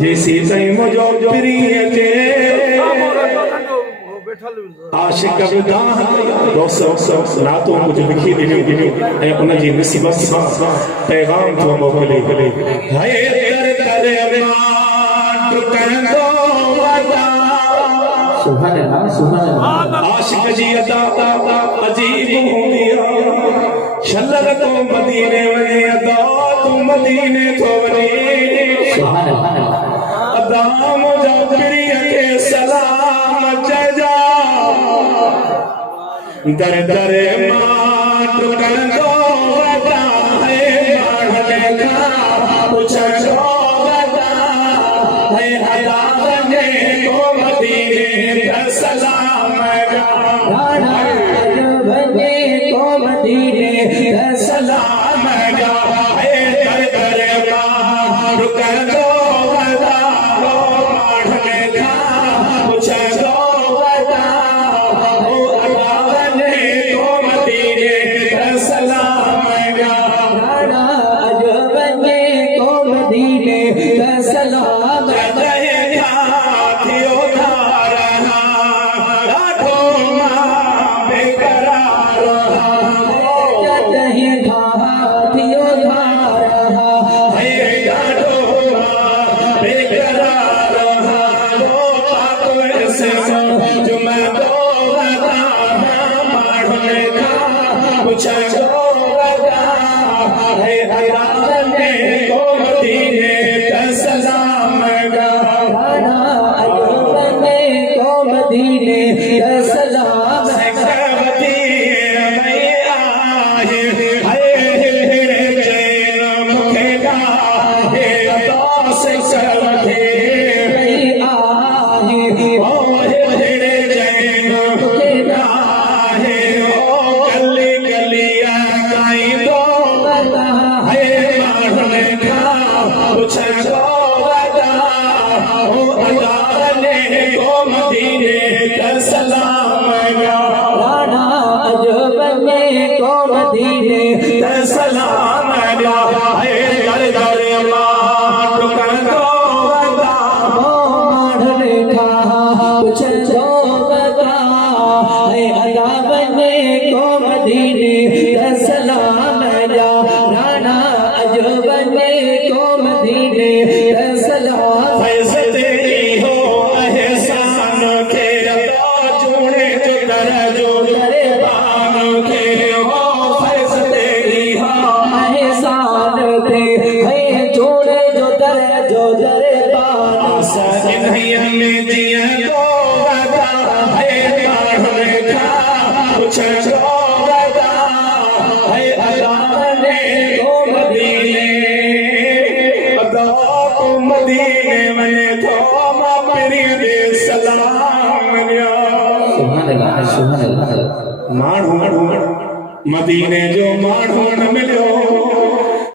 जैसी सही मुझो प्रिय के आशिक विदा दोस्त नातों मुझे लिखी दिनी ऐ उन जी नसीबत सां पैगाम तो मोकले हाय कर मान टुकंदो वदा सुभान अल्लाह आशिक जी अदा अजीब हुंदिया शल्लर तो मदीने वने अदा तो मदीने तो वने सुभान अल्लाह अदा मुझो प्रिय के सलाम जजा दर दर माट कंदो वदा है माढ़ले का पुछो वदा है हदा वने तो मदीने का सलाम गा वने तो मदीने का सलाम गा है दर दर माट कंदो वदा हो माढ़ले का पुछो वदा हो अदा वने तो मदीने का सलाम गा राणा अजबने को मदीने का सलाम जय थियो धारना राठो मां बेकरार जय थियो धारना है राठो मां बेकरार हो पाक से जुमा दो वदा माढ़ले का पुछो वदा है हराने को मदीने का सलाम गा राणा अजबने को मदीने का सलाम सकवती मैया है जैन मुखे गा है अदा से सकवती मैया ओ है जैन मुखे गा है ओ गली गलिया गाई दो वदा है माढ़ले का पुछो वदा हो अदा ने को मदीने का सलाम गा राणा अजबने को मदीने का सलाम गा है दर दर माट कंदो वदा हो माढ़ले का पुछो वदा है अदा वने को मदीने का सलाम गा राणा अजबने को मदीने का सलाम फैज़ तेरी हो एहसान के अदा चूड़े जो दर जो करे बान के हो फैज़ तेरी हो एहसान के है चूड़े जो दर बान सा नहीं में दिया तो वदा है माढ़ले का पुछो वदा है अदा ने को मदीने अदा को मदीने में तो मां प्रिय दे सलाम गा सुभान अल्लाह माण्हू मदीने जो माण्हू न मिलियो